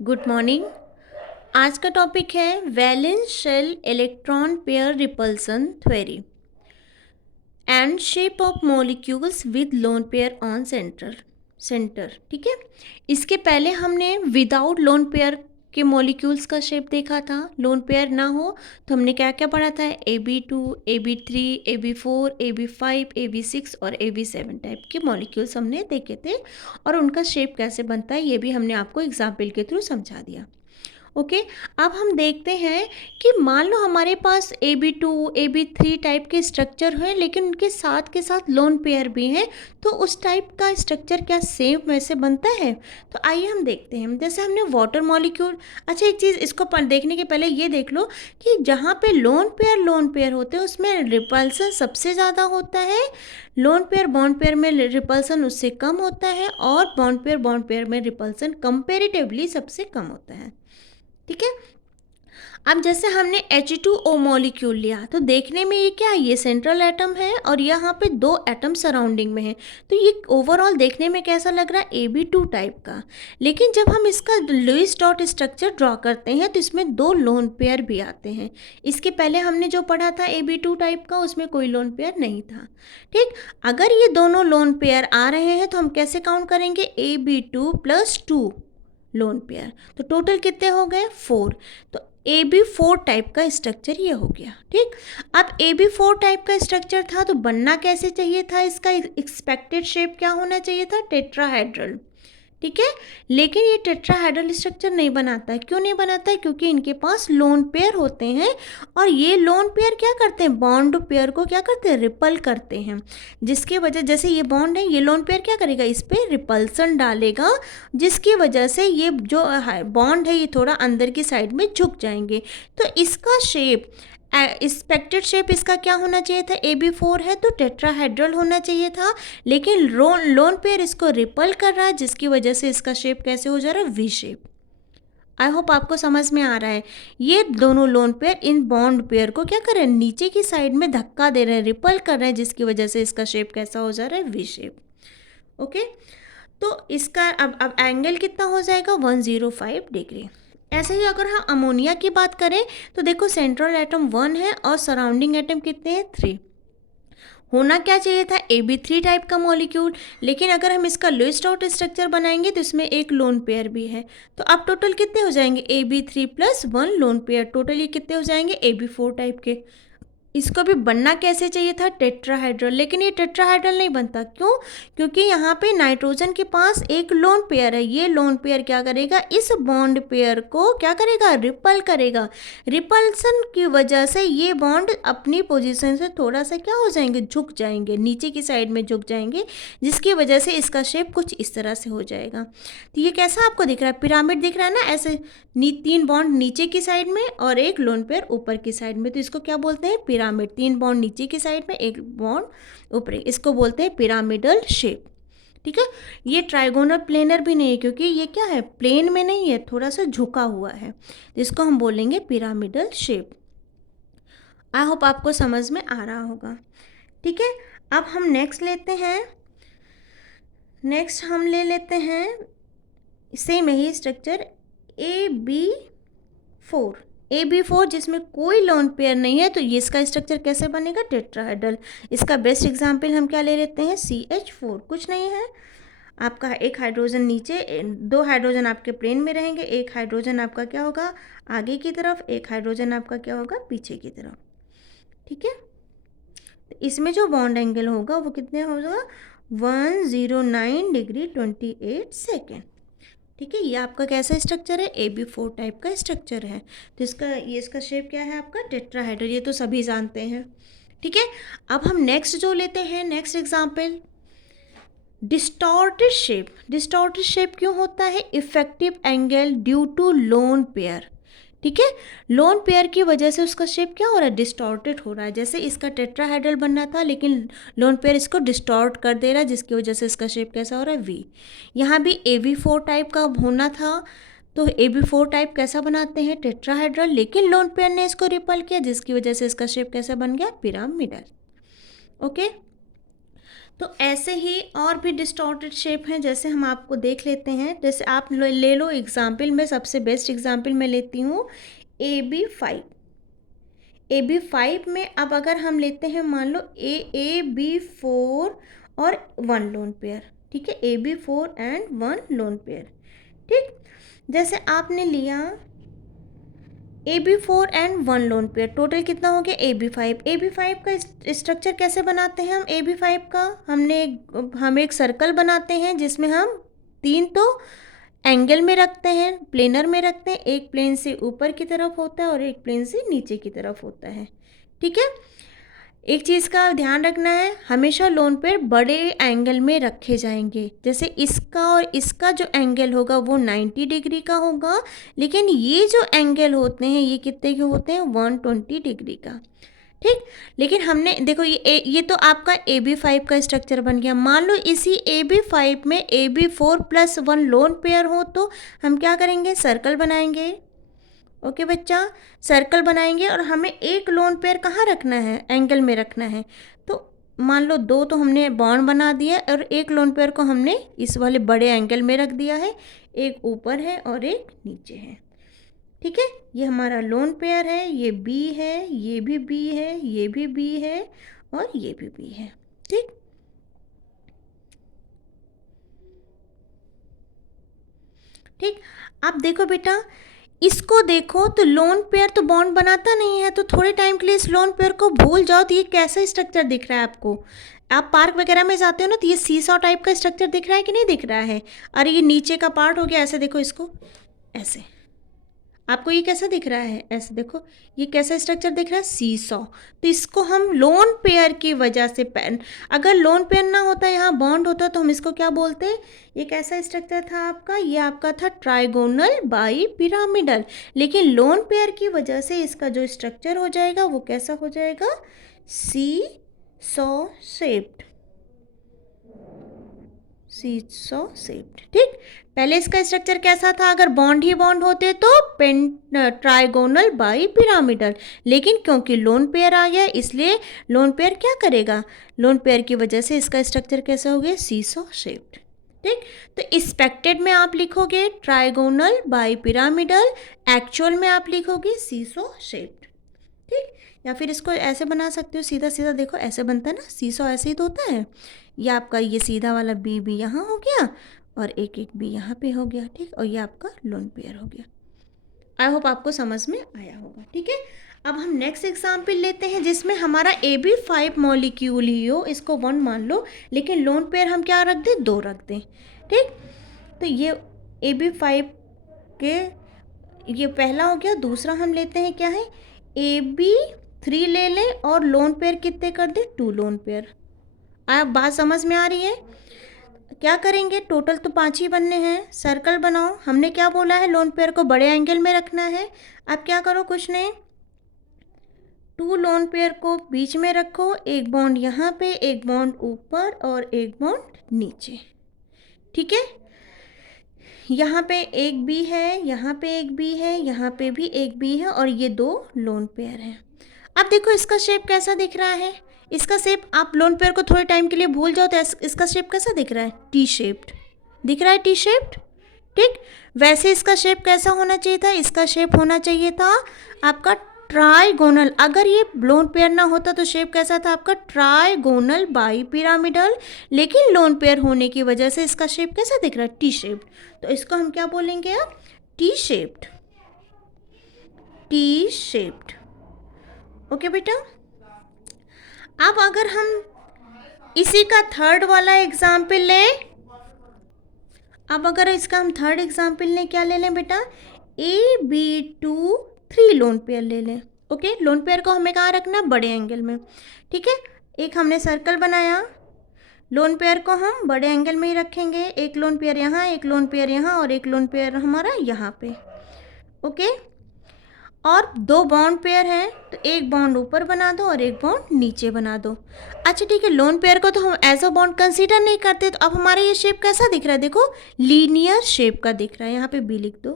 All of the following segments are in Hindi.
Good morning. आज का टॉपिक है valence shell electron pair repulsion theory and shape of molecules with lone pair on centre. ठीक है, इसके पहले हमने विदाउट लोन पेयर के मॉलिक्यूल्स का शेप देखा था। लोन पेयर ना हो तो हमने क्या क्या पढ़ा था, AB2, AB3, AB4, AB5, AB6 और AB7 टाइप के मॉलिक्यूल्स हमने देखे थे और उनका शेप कैसे बनता है ये भी हमने आपको एग्जाम्पल के थ्रू समझा दिया। ओके, अब हम देखते हैं कि मान लो हमारे पास AB2, AB3 टाइप के स्ट्रक्चर हैं लेकिन उनके साथ के साथ लोन पेयर भी हैं, तो उस टाइप का स्ट्रक्चर क्या सेम वैसे बनता है? तो आइए हम देखते हैं। जैसे हमने वाटर मॉलिक्यूल, अच्छा एक चीज़ इसको देखने के पहले ये देख लो कि जहाँ पे लोन पेयर होते हैं उसमें रिपल्सन सबसे ज़्यादा होता है, लोन पेयर बॉन्ड पेयर में रिपल्सन उससे कम होता है और बॉन्ड पेयर में रिपल्सन कंपेरेटिवली सबसे कम होता है। ठीक है, अब जैसे हमने H2O मॉलिक्यूल लिया तो देखने में ये क्या है, ये सेंट्रल एटम है और यहाँ पे दो एटम सराउंडिंग में है, तो ये ओवरऑल देखने में कैसा लग रहा है, AB2 टाइप का। लेकिन जब हम इसका लुईस डॉट स्ट्रक्चर ड्रॉ करते हैं तो इसमें दो लोन पेयर भी आते हैं। इसके पहले हमने जो पढ़ा था AB2 टाइप का, उसमें कोई लोन पेयर नहीं था। ठीक, अगर ये दोनों लोन पेयर आ रहे हैं तो हम कैसे काउंट करेंगे, AB2 + 2 लोन पेयर, तो टोटल कितने हो गए, 4। तो AB4 टाइप का स्ट्रक्चर ये हो गया। ठीक, अब AB4 टाइप का स्ट्रक्चर था तो बनना कैसे चाहिए था, इसका एक्सपेक्टेड शेप क्या होना चाहिए था, टेट्राहेड्रल। ठीक है, लेकिन ये टेट्राहेड्रल स्ट्रक्चर नहीं बनाता है। क्यों नहीं बनाता है, क्योंकि इनके पास लोन पेयर होते हैं और ये लोन पेयर क्या करते हैं, बॉन्ड पेयर को क्या करते हैं, रिपल करते हैं, जिसकी वजह, जैसे ये बॉन्ड है, ये लोन पेयर क्या करेगा, इस पर रिपल्सन डालेगा, जिसकी वजह से ये जो बॉन्ड है ये थोड़ा अंदर की साइड में झुक जाएंगे। तो इसका शेप, एक्सपेक्टेड शेप इसका क्या होना चाहिए था, AB4 है तो टेट्राहेड्रल होना चाहिए था, लेकिन लोन पेयर इसको रिपल कर रहा है, जिसकी वजह से इसका शेप कैसे हो जा रहा है, V शेप। आई होप आपको समझ में आ रहा है। ये दोनों lone pair in bond pair को क्या कर रहे हैं, नीचे की साइड में धक्का दे रहे हैं, रिपल कर रहे हैं, जिसकी वजह से इसका शेप कैसा हो जा रहा है, V शेप। ओके, तो इसका अब एंगल कितना हो जाएगा, 105 डिग्री। ऐसे ही अगर हम अमोनिया की बात करें तो देखो सेंट्रल एटम 1 है और सराउंडिंग एटम कितने हैं, 3। होना क्या चाहिए था, AB3 टाइप का मॉलिक्यूल, लेकिन अगर हम इसका लुईस डॉट स्ट्रक्चर बनाएंगे तो इसमें एक लोन पेयर भी है। तो अब टोटल कितने हो जाएंगे, AB3 + 1 लोन पेयर, टोटल ये कितने हो जाएंगे, AB4 टाइप के। इसको भी बनना कैसे चाहिए था, टेट्राहेड्रल, लेकिन ये टेट्राहेड्रल नहीं बनता। क्यों, क्योंकि यहाँ पे नाइट्रोजन के पास एक लोन पेयर है, ये लोन पेयर क्या करेगा, इस बॉन्ड पेयर को क्या करेगा, रिपल करेगा। रिपल्सन की वजह से ये बॉन्ड अपनी पोजीशन से थोड़ा सा क्या हो जाएंगे, झुक जाएंगे, नीचे की साइड में झुक जाएंगे, जिसकी वजह से इसका शेप कुछ इस तरह से हो जाएगा। तो ये कैसा आपको दिख रहा है, पिरामिड दिख रहा है ना, ऐसे 3 बॉन्ड नीचे की साइड में और एक लोन पेयर ऊपर की साइड में, तो इसको क्या बोलते हैं, पिरामिड। 3 बॉन्ड नीचे की साइड में, एक बॉन्ड ऊपर, इसको बोलते हैं पिरामिडल शेप। ठीक है, ये ट्राइगोनल प्लेनर भी नहीं है क्योंकि ये क्या है, प्लेन में नहीं है, थोड़ा सा झुका हुआ है, जिसको हम बोलेंगे पिरामिडल शेप। आई होप आपको समझ में आ रहा होगा। ठीक है, अब हम नेक्स्ट लेते हैं, नेक्स्ट हम ले लेते हैं सेम यही स्ट्रक्चर AB4 जिसमें कोई लोन पेयर नहीं है, तो ये इसका स्ट्रक्चर कैसे बनेगा, टेट्राहेड्रल। इसका बेस्ट एग्जांपल हम क्या ले लेते हैं, CH4, कुछ नहीं है आपका, एक हाइड्रोजन नीचे, 2 हाइड्रोजन आपके प्लेन में रहेंगे, एक हाइड्रोजन आपका क्या होगा, आगे की तरफ, एक हाइड्रोजन आपका क्या होगा, पीछे की तरफ। ठीक है, तो इसमें जो बॉन्ड एंगल होगा वो कितने होगा, 109 डिग्री 28 सेकेंड। ठीक है, ये आपका कैसा स्ट्रक्चर है, AB4 टाइप का स्ट्रक्चर है। तो इसका शेप क्या है आपका, टेट्राहेड्रल, ये तो सभी जानते हैं। ठीक है, अब हम नेक्स्ट जो लेते हैं, नेक्स्ट एग्जांपल, डिस्टॉर्टेड शेप क्यों होता है, effective angle due to lone pair. ठीक है, लोन पेयर की वजह से उसका शेप क्या हो रहा है, डिस्टॉर्टेड हो रहा है। जैसे इसका टेट्राहेड्रल बनना था लेकिन लोन पेयर इसको डिस्टॉर्ट कर दे रहा है, जिसकी वजह से इसका शेप कैसा हो रहा है, V। यहाँ भी AB4 टाइप का होना था, तो AB4 टाइप कैसा बनाते हैं, टेट्राहेड्रल, लेकिन लोन पेयर ने इसको रिपल किया, जिसकी वजह से इसका शेप कैसा बन गया, पिरामिडल। ओके, तो ऐसे ही और भी डिस्टॉर्टेड शेप हैं, जैसे हम आपको देख लेते हैं। जैसे आप ले लो एग्जाम्पल में, सबसे बेस्ट एग्जाम्पल मैं लेती हूँ AB5। AB5 में अब अगर हम लेते हैं, मान लो AB4 और 1 लोन पेयर, ठीक है, AB4 एंड 1 लोन पेयर, ठीक। जैसे आपने लिया AB4 and 1 lone pair, total कितना हो गया AB5। AB5 का स्ट्रक्चर कैसे बनाते हैं हम AB5 का, हम एक सर्कल बनाते हैं जिसमें हम 3 तो एंगल में रखते हैं, प्लेनर में रखते हैं, एक प्लेन से ऊपर की तरफ होता है और एक प्लेन से नीचे की तरफ होता है, ठीक है। एक चीज़ का ध्यान रखना है, हमेशा लोन पेयर बड़े एंगल में रखे जाएंगे। जैसे इसका और इसका जो एंगल होगा वो 90 डिग्री का होगा, लेकिन ये जो एंगल होते हैं ये कितने के होते हैं, 120 डिग्री का, ठीक। लेकिन हमने देखो ये तो आपका AB5 का स्ट्रक्चर बन गया। मान लो इसी AB5 में AB4 प्लस 1 लोन पेयर हो, तो हम क्या करेंगे, सर्कल बनाएंगे। ओके बच्चा, सर्कल बनाएंगे और हमें एक लोन पेयर कहाँ रखना है, एंगल में रखना है। तो मान लो 2 तो हमने बॉन्ड बना दिया और एक लोन पेयर को हमने इस वाले बड़े एंगल में रख दिया है, एक ऊपर है और एक नीचे है, ठीक है। ये हमारा लोन पेयर है, ये B है, ये भी B है, ये भी B है और ये भी B है, ठीक। ठीक, आप देखो बेटा, इसको देखो तो लोन पेयर तो बॉन्ड बनाता नहीं है, तो थोड़े टाइम के लिए इस लोन पेयर को भूल जाओ तो ये कैसा स्ट्रक्चर दिख रहा है आपको। आप पार्क वगैरह में जाते हो ना, तो ये सीसॉ टाइप का स्ट्रक्चर दिख रहा है कि नहीं दिख रहा है। अरे ये नीचे का पार्ट हो गया, ऐसे देखो इसको, ऐसे आपको ये कैसा दिख रहा है, ऐसे देखो ये कैसा स्ट्रक्चर दिख रहा है, सीसॉ। तो इसको हम लोन पेयर की वजह से अगर लोन पेयर ना होता, यहाँ बॉन्ड होता, तो हम इसको क्या बोलते हैं, ये कैसा स्ट्रक्चर था आपका, ये आपका था ट्राइगोनल बाई पिरामिडल। लेकिन लोन पेयर की वजह से इसका जो स्ट्रक्चर हो जाएगा वो कैसा हो जाएगा, सीसॉ शेप्ड, सीसॉ शेप्ड, ठीक। पहले इसका स्ट्रक्चर कैसा था, अगर बॉन्ड ही बॉन्ड होते तो ट्राइगोनल बाई पिरामिडल, लेकिन क्योंकि लोन पेयर आ गया इसलिए लोन पेयर क्या करेगा, लोन पेयर की वजह से इसका स्ट्रक्चर कैसा हो गया, सीसॉ शेप्ड, ठीक। तो एक्सपेक्टेड में आप लिखोगे ट्राइगोनल बाई पिरामिडल, एक्चुअल में आप लिखोगे सीसॉ शेप्ड, ठीक। या फिर इसको ऐसे बना सकते हो, सीधा सीधा देखो ऐसे बनता है ना, सीसॉ ऐसे ही तो होता है। ये आपका ये सीधा वाला बी भी यहाँ हो गया और एक एक बी यहाँ पे हो गया, ठीक। और ये आपका लोन पेयर हो गया। आई होप आपको समझ में आया होगा, ठीक है। अब हम नेक्स्ट एग्जाम्पल लेते हैं जिसमें हमारा AB5 मॉलिक्यूल ही हो, इसको 1 मान लो, लेकिन लोन पेयर हम क्या रख दें, 2 रख दें, ठीक। तो ये AB5 के ये पहला हो गया। दूसरा हम लेते हैं क्या है, AB3 ले लें और लोन पेयर कितने कर दें, 2 लोन पेयर। आप बात समझ में आ रही है, क्या करेंगे, टोटल तो 5 ही बनने हैं। सर्कल बनाओ, हमने क्या बोला है, लोन पेयर को बड़े एंगल में रखना है। अब क्या करो, कुछ नहीं, 2 लोन पेयर को बीच में रखो, एक बॉन्ड यहाँ पे, एक बॉन्ड ऊपर और एक बॉन्ड नीचे, ठीक है। यहाँ पे एक बी है, यहाँ पे एक बी है, यहाँ पे भी एक बी है और ये 2 लोन पेयर हैं। अब देखो इसका शेप कैसा दिख रहा है, इसका शेप आप लोन पेयर को थोड़े टाइम के लिए भूल जाओ तो इसका शेप कैसा दिख रहा है, टी शेप्ड दिख रहा है, टी शेप्ड, ठीक। वैसे इसका शेप कैसा होना चाहिए था, इसका शेप होना चाहिए था आपका ट्राइगोनल। अगर ये लोन पेयर ना होता तो शेप कैसा था आपका, ट्राइगोनल बाई पिरामिडल, लेकिन लोन पेयर होने की वजह से इसका शेप कैसा दिख रहा है, टी शेप्ड। तो इसको हम क्या बोलेंगे अब, T shaped, T shaped, okay बेटा। अब अगर हम इसी का थर्ड वाला एग्जाम्पल लें, अब अगर इसका हम थर्ड एग्जाम्पल लें, क्या ले लें बेटा, AB2 3 लोन पेयर ले लें, ओके। लोन पेयर को हमें कहाँ रखना, बड़े एंगल में, ठीक है। एक हमने सर्कल बनाया, लोन पेयर को हम बड़े एंगल में ही रखेंगे, एक लोन पेयर यहाँ, एक लोन पेयर यहाँ और एक लोन पेयर हमारा यहाँ पे, ओके। और 2 बॉन्ड पेयर हैं तो एक बॉन्ड ऊपर बना दो और एक बॉन्ड नीचे बना दो। अच्छा ठीक है, लोन पेयर को तो हम एज अ बॉन्ड कंसीडर नहीं करते, तो अब हमारा ये शेप कैसा दिख रहा है, देखो लीनियर शेप का दिख रहा है। यहाँ पे बी लिख दो,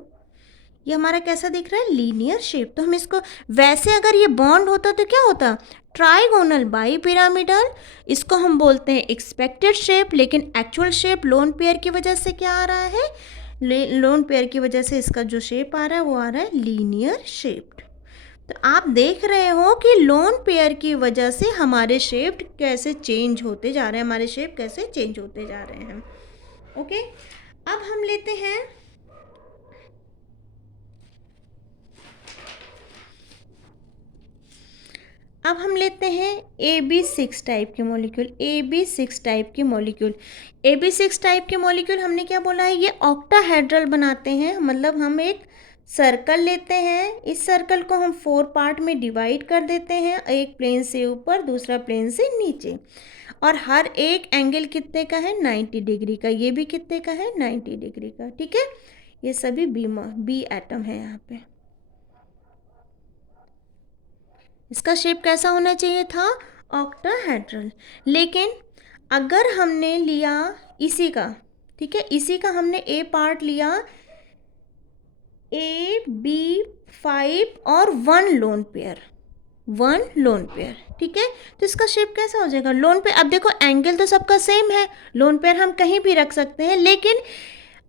ये हमारा कैसा दिख रहा है, लीनियर शेप। तो हम इसको, वैसे अगर ये बॉन्ड होता तो क्या होता, ट्राइगोनल बाई पिरामिडल। इसको हम बोलते हैं एक्सपेक्टेड शेप, लेकिन एक्चुअल शेप लोन पेयर की वजह से क्या आ रहा है, लोन पेयर की वजह से इसका जो शेप आ रहा है वो आ रहा है लीनियर शेप्ड। तो आप देख रहे हो कि लोन पेयर की वजह से हमारे शेप कैसे चेंज होते जा रहे हैं, हमारे शेप कैसे चेंज होते जा रहे हैं। ओके, अब हम लेते हैं AB6 टाइप के मॉलिक्यूल। AB6 टाइप के मॉलिक्यूल, AB6 टाइप के मॉलिक्यूल हमने क्या बोला है, ये ऑक्टाहेड्रल बनाते हैं। मतलब हम एक सर्कल लेते हैं, इस सर्कल को हम 4 पार्ट में डिवाइड कर देते हैं, एक प्लेन से ऊपर, दूसरा प्लेन से नीचे, और हर एक एंगल कितने का है, 90 डिग्री का। ये भी कितने का है, 90 डिग्री का। ठीक है, ये सभी बी एटम है यहाँ पे। इसका शेप कैसा होना चाहिए था, ऑक्टाहेड्रल। लेकिन अगर हमने लिया इसी का, ठीक है, इसी का हमने ए पार्ट लिया, AB5 और 1 लोन पेयर, 1 लोन पेयर, ठीक है, तो इसका शेप कैसा हो जाएगा, लोन पेयर। अब देखो एंगल तो सबका सेम है, लोन पेयर हम कहीं भी रख सकते हैं, लेकिन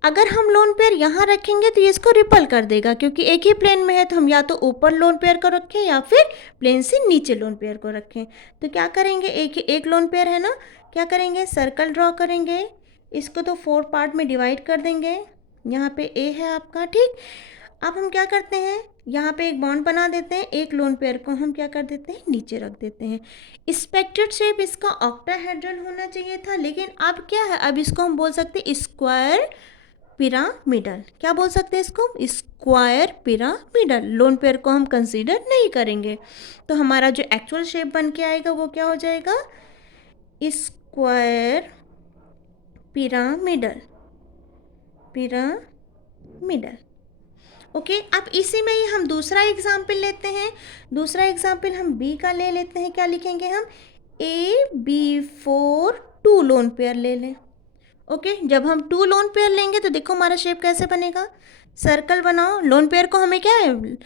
अगर हम लोन पेयर यहाँ रखेंगे तो ये इसको रिपल कर देगा, क्योंकि एक ही प्लेन में है। तो हम या तो ऊपर लोन पेयर को रखें या फिर प्लेन से नीचे लोन पेयर को रखें। तो क्या करेंगे, एक लोन पेयर है ना, क्या करेंगे, सर्कल ड्रॉ करेंगे, इसको तो 4 पार्ट में डिवाइड कर देंगे। यहाँ पे ए है आपका, ठीक। अब हम क्या करते हैं, यहाँ पे एक बॉन्ड बना देते हैं, एक लोन पेयर को हम क्या कर देते हैं, नीचे रख देते हैं। एक्सपेक्टेड शेप इसका ऑक्टाहेड्रल होना चाहिए था, लेकिन अब क्या है, अब इसको हम बोल सकते हैं स्क्वायर पिरामिडल। क्या बोल सकते हैं इसको, स्क्वायर पिरामिडल। लोन पेयर को हम कंसीडर नहीं करेंगे, तो हमारा जो एक्चुअल शेप बन के आएगा वो क्या हो जाएगा, स्क्वायर पिरामिडल, पिरामिडल। ओके, अब इसी में ही हम दूसरा एग्जाम्पल लेते हैं। दूसरा एग्जाम्पल हम बी का ले लेते हैं। क्या लिखेंगे हम, AB4 2 लोन पेयर ले लें। ओके, जब हम 2 लोन पेयर लेंगे तो देखो हमारा शेप कैसे बनेगा, सर्कल बनाओ। लोन पेयर को हमें क्या है,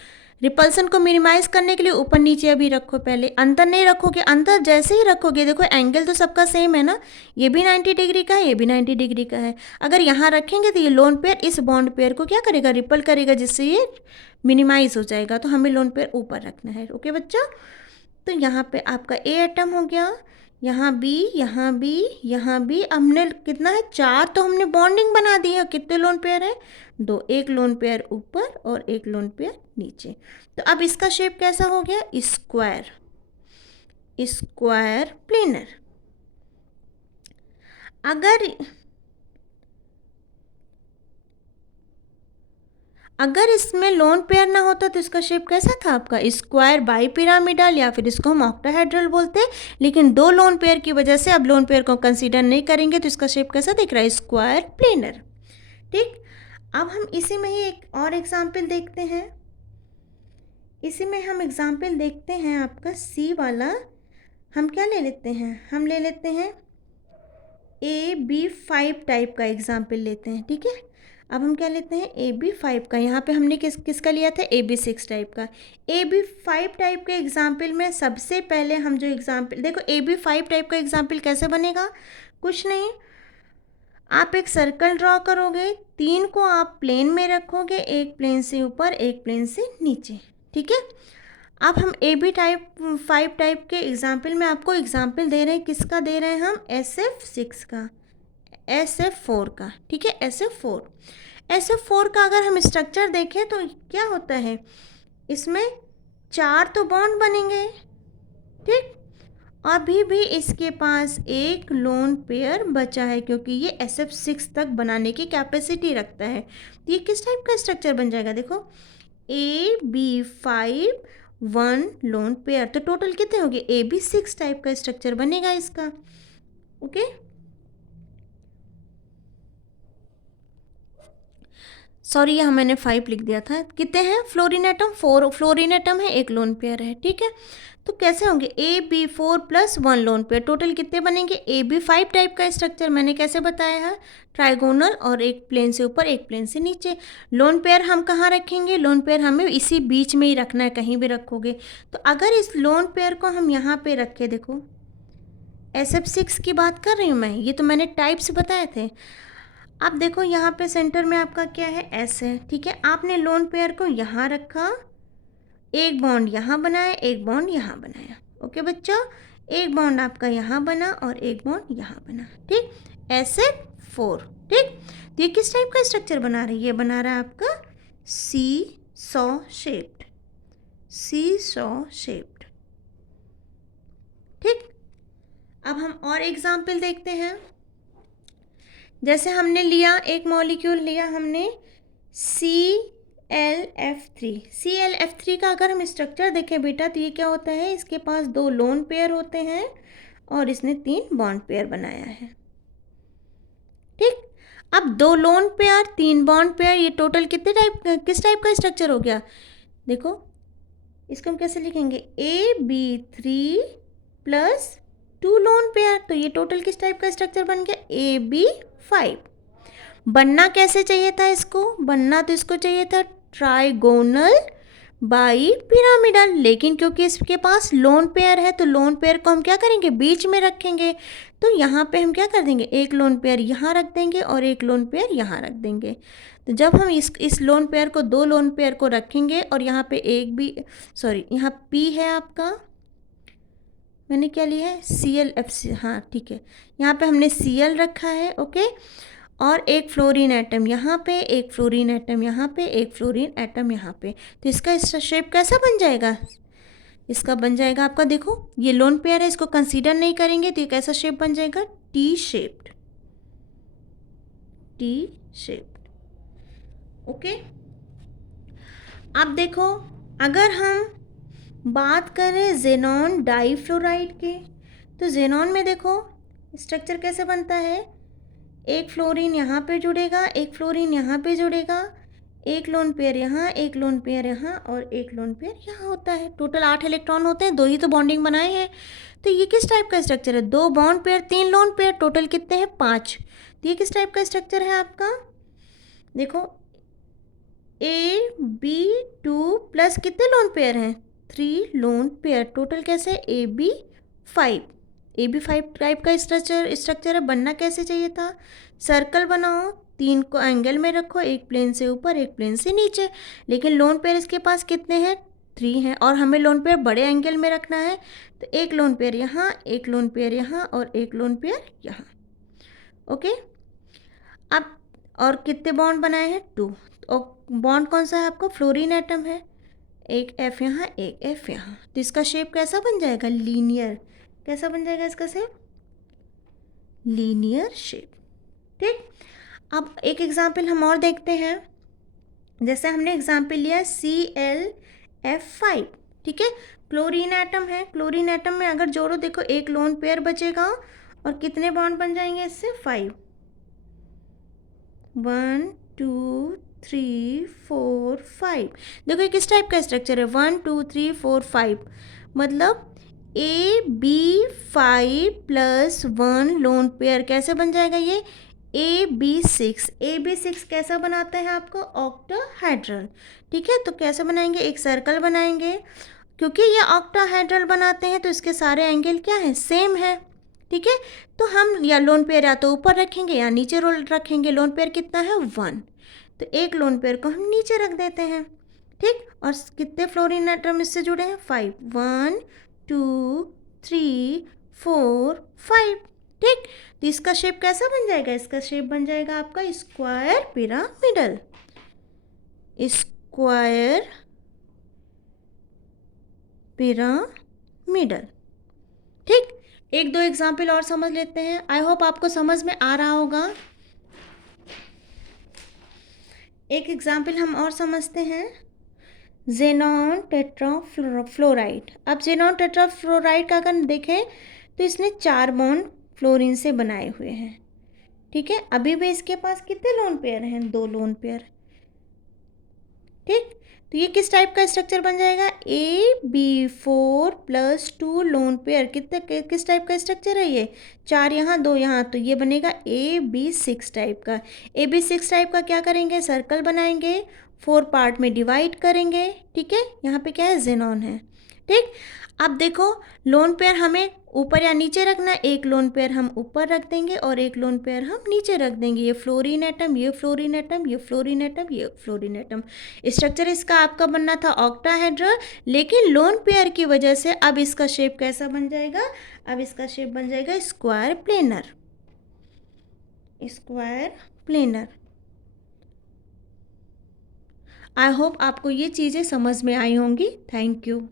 रिपल्सन को मिनिमाइज करने के लिए ऊपर नीचे अभी रखो, पहले अंतर नहीं रखोगे, अंतर जैसे ही रखोगे, देखो एंगल तो सबका सेम है ना, ये भी 90 डिग्री का है, ये भी 90 डिग्री का है। अगर यहाँ रखेंगे तो ये लोन पेयर इस बॉन्ड पेयर को क्या करेगा, रिपल करेगा, जिससे ये मिनिमाइज हो जाएगा। तो हमें लोन पेयर ऊपर रखना है। ओके बच्चा, तो यहाँ पे आपका ए एटम हो गया, यहाँ बी, यहाँ बी, यहाँ बी। हमने कितना है, 4 तो हमने बॉन्डिंग बना दी है। कितने लोन पेयर है, 2, एक लोन पेयर ऊपर और एक लोन पेयर नीचे। तो अब इसका शेप कैसा हो गया, स्क्वायर, स्क्वायर प्लेनर। अगर इसमें लोन पेयर ना होता तो इसका शेप कैसा था आपका, स्क्वायर बाई पिरामिडल, या फिर इसको हम ऑक्टाहेड्रल बोलते हैं। लेकिन 2 लोन पेयर की वजह से अब लोन पेयर को कंसीडर नहीं करेंगे, तो इसका शेप कैसा दिख रहा है, स्क्वायर प्लेनर। ठीक, अब हम इसी में ही एक और एग्जाम्पल देखते हैं। इसी में हम एग्जाम्पल देखते हैं आपका सी वाला। हम क्या ले लेते हैं, हम ले लेते हैं AB5 टाइप का एग्जाम्पल लेते हैं। ठीक है, अब हम क्या लेते हैं, AB5 का। यहाँ पे हमने किसका लिया था, AB6 टाइप का। AB5 टाइप के एग्जाम्पल में सबसे पहले हम जो एग्जाम्पल, देखो AB5 टाइप का एग्जाम्पल कैसे बनेगा, कुछ नहीं, आप एक सर्कल ड्रॉ करोगे, 3 को आप प्लेन में रखोगे, एक प्लेन से ऊपर, एक प्लेन से नीचे। ठीक है, अब हम AB5 टाइप के एग्जाम्पल में आपको एग्जाम्पल दे रहे हैं, किसका दे रहे हैं हम, SF6 का, SF4 का। ठीक है, SF4 का अगर हम स्ट्रक्चर देखें तो क्या होता है, इसमें 4 तो बॉन्ड बनेंगे। ठीक, अभी भी इसके पास एक लोन पेयर बचा है, क्योंकि ये SF6 तक बनाने की कैपेसिटी रखता है। तो ये किस टाइप का स्ट्रक्चर बन जाएगा, देखो AB5 1 लोन पेयर, तो टोटल कितने हो गए, AB6 टाइप का स्ट्रक्चर बनेगा इसका। ओके, सॉरी, यहाँ मैंने 5 लिख दिया था। कितने हैं फ्लोरीन एटम? 4 फ्लोरीन एटम है, एक लोन पेयर है। ठीक है, तो कैसे होंगे? AB4 plus 1 lone pair, total कितने बनेंगे? AB5 टाइप का स्ट्रक्चर मैंने कैसे बताया है? ट्राइगोनल, और एक प्लेन से ऊपर एक प्लेन से नीचे। लोन पेयर हम कहाँ रखेंगे? लोन पेयर हमें इसी बीच में ही रखना है, कहीं भी रखोगे। तो अगर इस लोन पेयर को हम यहाँ पे रखे, देखो SF6 की बात कर रही हूँ मैं, ये तो मैंने टाइप्स बताए थे। अब देखो यहाँ पे सेंटर में आपका क्या है? S है। ठीक है, आपने लोन पेयर को यहाँ रखा, एक बॉन्ड यहाँ बनाया, एक बॉन्ड यहाँ बनाया। ओके बच्चा, एक बॉन्ड आपका यहाँ बना और एक बॉन्ड यहाँ बना। ठीक, SF4। ठीक, तो ये किस टाइप का स्ट्रक्चर बना रही है? ये बना रहा है आपका सी सॉ शेप्ड, सी सॉ शेप्ड। ठीक, अब हम और एग्जाम्पल देखते हैं। जैसे हमने लिया एक मॉलिक्यूल लिया हमने ClF3। ClF3 का अगर हम स्ट्रक्चर देखें बेटा, तो ये क्या होता है? इसके पास 2 लोन पेयर होते हैं और इसने 3 बॉन्ड पेयर बनाया है। ठीक, अब 2 लोन पेयर 3 बॉन्ड पेयर, ये टोटल कितने टाइप, किस टाइप का स्ट्रक्चर हो गया? देखो इसको हम कैसे लिखेंगे? AB3 प्लस 2 लोन पेयर, तो ये टोटल किस टाइप का स्ट्रक्चर बन गया? AB5। बनना कैसे चाहिए था इसको? बनना तो इसको चाहिए था ट्राइगोनल बाई पिरामिडल, लेकिन क्योंकि इसके पास लोन पेयर है तो लोन पेयर को हम क्या करेंगे? बीच में रखेंगे। तो यहाँ पे हम क्या कर देंगे? एक लोन पेयर यहाँ रख देंगे और एक लोन पेयर यहाँ रख देंगे। तो जब हम इस लोन पेयर को, 2 लोन पेयर को रखेंगे और यहाँ पे एक भी, सॉरी यहाँ P है आपका, मैंने क्या लिया है? ClF, हाँ ठीक है, यहाँ पे हमने Cl रखा है। ओके, और एक फ्लोरीन एटम यहाँ पे, एक फ्लोरीन एटम यहाँ पे, एक फ्लोरीन एटम यहाँ पे। तो इसका शेप कैसा बन जाएगा? इसका बन जाएगा आपका, देखो ये लोन पेयर है, इसको कंसीडर नहीं करेंगे तो ये कैसा शेप बन जाएगा? T shaped, T shaped. Okay, अब देखो अगर हम बात करें जेनॉन डाइफ्लोराइड के, तो जेनॉन में देखो स्ट्रक्चर कैसे बनता है? एक फ्लोरीन यहाँ पे जुड़ेगा, एक फ्लोरीन यहाँ पे जुड़ेगा, एक लोन पेयर यहाँ, एक लोन पेयर यहाँ और एक लोन पेयर यहाँ होता है। टोटल 8 इलेक्ट्रॉन होते हैं, 2 ही तो बॉन्डिंग बनाए हैं। तो ये किस टाइप का स्ट्रक्चर है? 2 bond pair 3 lone pair, total कितने हैं? 5। तो ये किस टाइप का स्ट्रक्चर है आपका? देखो AB2 प्लस कितने लोन पेयर हैं? 3 लोन पेयर, टोटल कैसे? AB5। AB5 टाइप का स्ट्रक्चर है। बनना कैसे चाहिए था? सर्कल बनाओ, 3 को एंगल में रखो, एक प्लेन से ऊपर एक प्लेन से नीचे। लेकिन लोन पेयर इसके पास कितने हैं? 3 हैं, और हमें लोन पेयर बड़े एंगल में रखना है। तो एक लोन पेयर यहाँ, एक लोन पेयर यहाँ और एक लोन पेयर यहाँ। ओके, अब और कितने बॉन्ड बनाए हैं? 2। और बॉन्ड कौन सा है आपका? फ्लोरीन एटम है, एक F यहाँ, एक F यहाँ। तो इसका शेप कैसा बन जाएगा? लीनियर। कैसा बन जाएगा इसका शेप? Linear shape. ठीक, अब एक एग्जाम्पल हम और देखते हैं। जैसे हमने एग्जाम्पल लिया ClF5। ठीक है, क्लोरीन एटम है, क्लोरीन एटम में अगर जोड़ो, देखो एक लोन पेयर बचेगा और कितने बॉन्ड बन जाएंगे इससे? 5। 1 2 3 4 5। देखो ये किस टाइप का स्ट्रक्चर है? 1 2 3 4 5, मतलब AB5 प्लस 1 लोन पेयर कैसे बन जाएगा? ये AB6। AB6 कैसा बनाते हैं आपको? ऑक्टाहेड्रल। ठीक है, तो कैसे बनाएंगे? एक सर्कल बनाएंगे, क्योंकि ये ऑक्टाहेड्रल बनाते हैं तो इसके सारे एंगल क्या है? सेम है। ठीक है, तो हम या लोन पेयर या तो ऊपर रखेंगे या नीचे रोल रखेंगे। लोन पेयर कितना है? 1, तो एक लोन पेयर को हम नीचे रख देते हैं। ठीक, और कितने फ्लोरीन एटम इससे जुड़े हैं? 5। 1 2 3 4 5। ठीक, तो इसका शेप कैसा बन जाएगा? इसका शेप बन जाएगा आपका स्क्वायर पिरामिडल, स्क्वायर पिरामिडल। ठीक, एक दो एग्जाम्पल और समझ लेते हैं। आई होप आपको समझ में आ रहा होगा। एक एग्जाम्पल हम और समझते हैं, जेनॉन टेट्राफ्लोराइड। अब जेनॉन टेट्राफ्लोराइड का अगर देखें तो इसने 4 बॉन्ड फ्लोरीन से बनाए हुए हैं। ठीक है, अभी भी इसके पास कितने लोन पेयर हैं? 2 लोन पेयर। तो ये किस टाइप का स्ट्रक्चर बन जाएगा, AB4+2 लोन पेयर। किस टाइप का स्ट्रक्चर है ये, 4 यहाँ 2 यहाँ, तो ये बनेगा AB6 टाइप का। AB6 टाइप का क्या करेंगे, सर्कल बनाएंगे, 4 पार्ट में डिवाइड करेंगे, ठीक है। यहाँ पे क्या है, जेनॉन है, ठीक। अब देखो लोन पेयर हमें ऊपर या नीचे रखना, एक लोन पेयर हम ऊपर रख देंगे और एक लोन पेयर हम नीचे रख देंगे। ये फ्लोरीन एटम, ये फ्लोरीन एटम, ये फ्लोरीन एटम, ये फ्लोरीन एटम। स्ट्रक्चर इसका आपका बनना था ऑक्टाहेड्रल, लेकिन लोन पेयर की वजह से अब इसका शेप कैसा बन जाएगा, अब इसका शेप बन जाएगा square planar, square planar. I hope आपको ये चीज़ें समझ में आई होंगी। Thank you.